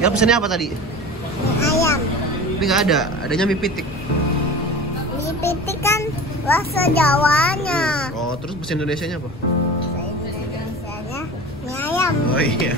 Ya pesannya apa tadi? Ayam. Tapi nggak ada, adanya mie pitik. Mie pitik kan bahasa Jawanya. Oh, terus bahasa Indonesianya apa? Bahasa Indonesianya mie ayam. Oh iya.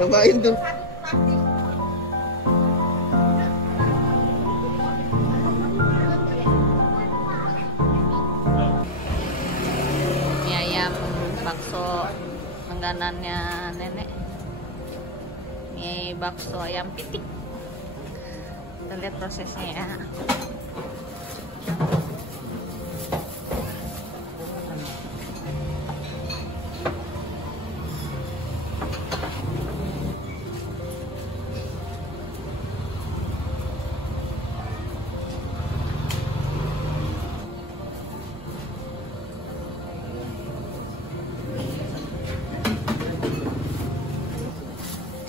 Ngapain tuh? Mie ayam bakso langganannya nenek. Mie bakso ayam pitik. Kita lihat prosesnya ya.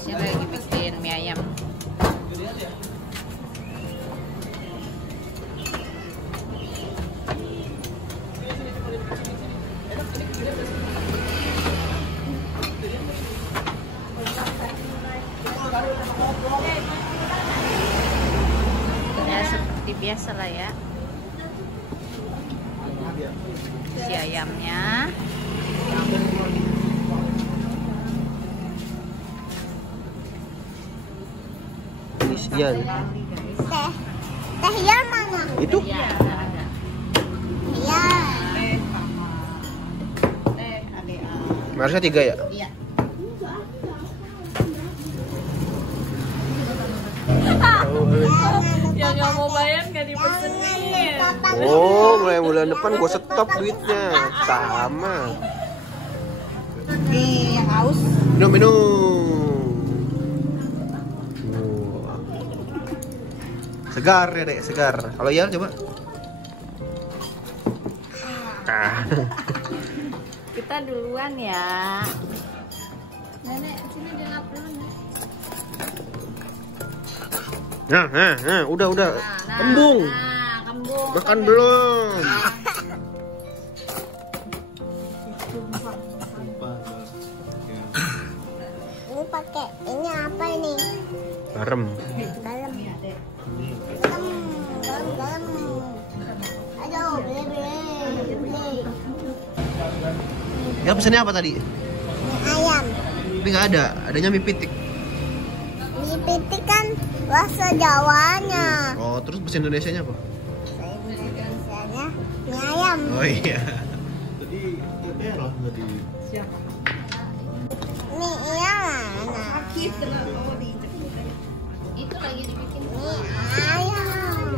Saya lagi bikin mie ayam. Ya seperti biasa lah ya. Si ayamnya. Isian. Teh Yan mana? Itu? Iya, ada. Iya. Harusnya 3 ya? Iya. Yang nggak mau bayar nggak dipesenin. Oh, mulai bulan depan gue stop duitnya. Sama. Nih yang haus. Minum. Segar ya dek, segar. Kalau iya coba. Kita duluan ya. Nenek, sini dilap dulu nih. Nah, udah. Kembung. Nah, kembung. Makan belum? Ini pakai ini apa ini? Garam. Garam. Garam. Aduh, beli. Ya pesannya apa tadi? Mie ayam. Tapi nggak ada, adanya mie pitik. Mie pitik kan bahasa Jawanya. Oh, terus bahasa Indonesianya apa? Bahasa Indonesianya mie ayam. Oh iya. Mie ayam. Itu lagi dibikin. Mie ayam.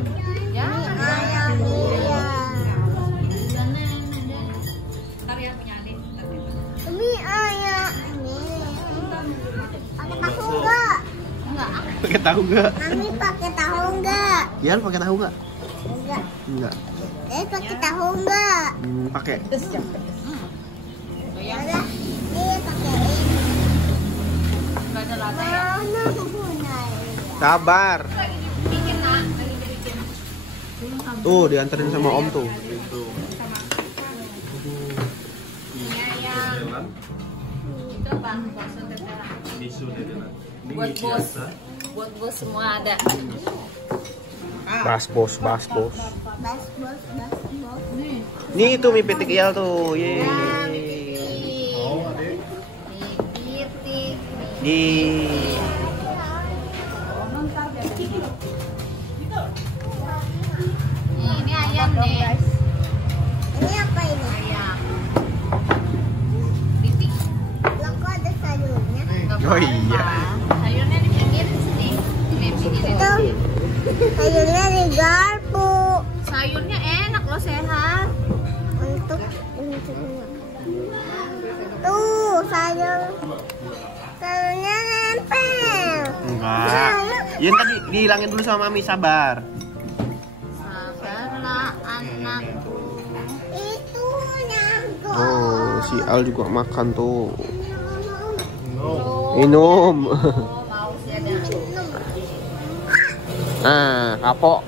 Ya. Mie ayam. Iya. Karya punya adik. Mie ayam. Pakai tahu enggak? Enggak. Pakai tahu nggak? Mami pakai tahu enggak? Yan pakai tahu nggak? Enggak. Enggak. Pakai tahu enggak? Pakai. Ya udah. Dia pakai ini. Enggak ada lada ya. Mana punya? Sabar. Lagi dibikin, Nak. Lagi dibikin. Tuh dianterin sama Om tuh. Mie ayam. Itu apa? Bakso tetelan. Buat bos semua ada. Bas bos. Bas bos. Nih tuh mie pitik Iyal tuh. Yeay. Mie pitik. Yeay. Ini ayam nih. Ini apa ini? Ayam. Pitik. Lah kok ada sayurnya? Oh iya. Sayurnya di pinggir sini. Ini pinggir. Tuh. Sayurnya di garpu. Sayurnya enak loh, sehat. Untuk tuh sayurnya nempel. Enggak. Yan tadi dihilangin dulu sama Mami, sabar. anakku. Itu nanggo. Oh, si Al juga makan tuh. Tuh. Minum. Oh, mau sih ada. Nah, kapok.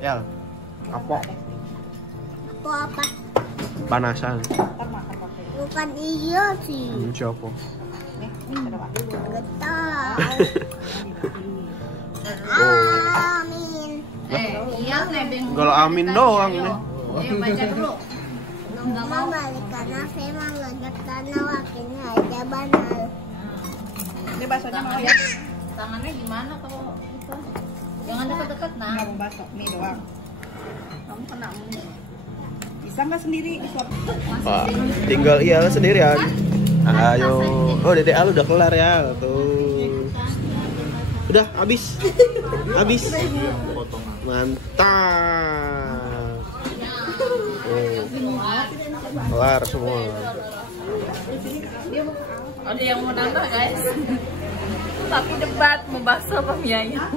Yal, kapok. Aku apa? Panasan. Bukan iya sih. Siapa? Getar. Oh. Amin. Iya nebeng. Kalau amin doang nih. Ayo baca dulu. Nggak Mau mau. balik karena saya mau ngajak tanah wakilnya aja banal. Ini baksonya mau ya? Tangannya gimana kalau itu? Jangan dekat-dekat nah. Nggak mau bakso, mie doang. Kamu kena mie. Bisa nggak sendiri? Wah, tinggal Ial sendirian. Ayo. Oh, Dede Al udah kelar ya. Tuh. Udah habis. Habis. Mantap. Oh. Kelar semua. Ada yang mau nambah guys? Tapi debat mau bakso apa mie ayam?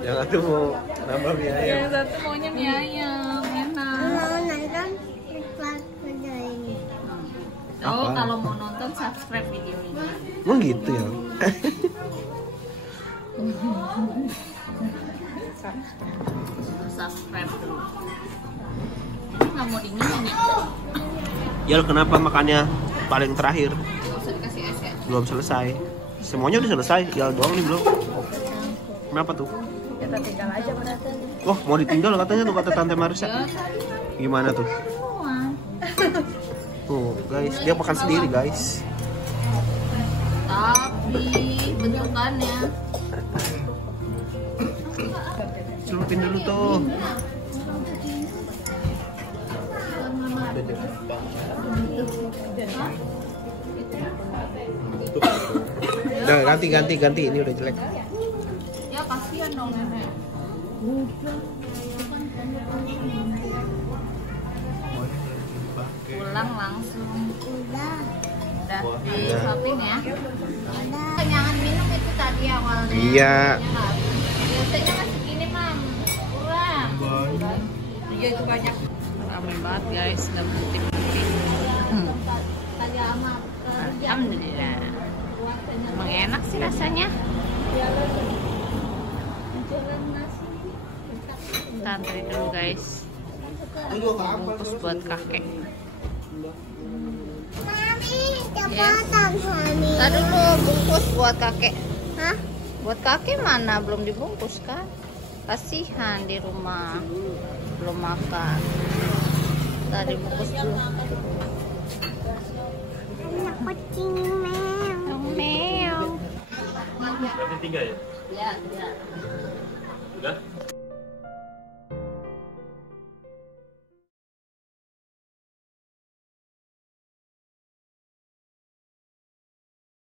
Yang satu mau nambah mie ayam. Yang satu maunya mie ayam, enak. Mau nonton iklan video ini. Oh, Apa? kalau mau nonton subscribe video ini. Emang gitu ya? Subscribe dulu. Nggak mau dingin ya? Yal, kenapa makannya paling terakhir? Nggak usah dikasih es ya? Belum selesai. Semuanya udah selesai. Yal doang nih belum. Kenapa tuh? Kita tinggal aja berarti. Oh, mau ditinggal katanya tuh kata Tante Marisa. Ya, Gimana tuh? semua. Tuh, guys, dia makan sendiri, guys. Tapi bentukannya Celupin dulu tuh. Udah, ganti. Ini udah jelek. ya kasihan dong nenek. Pulang langsung. Udah. Udah di shopping ya. Jangan minum itu tadi awalnya. Iya. Biasanya masih gini mam. Kurang. Iya itu banyak. Ramai banget guys, udah berhenti. Alhamdulillah. Emang enak sih rasanya. Kita antri dulu guys. Bungkus buat kakek. Mami, cepetan Mami. Tadi dulu bungkus buat kakek. Hah? Buat kakek mana belum dibungkus kan? Kasihan di rumah belum makan. Tadi bungkus dulu. Anak kucing meow. Yang meow. Berarti 3 ya? Ya, ya. Udah?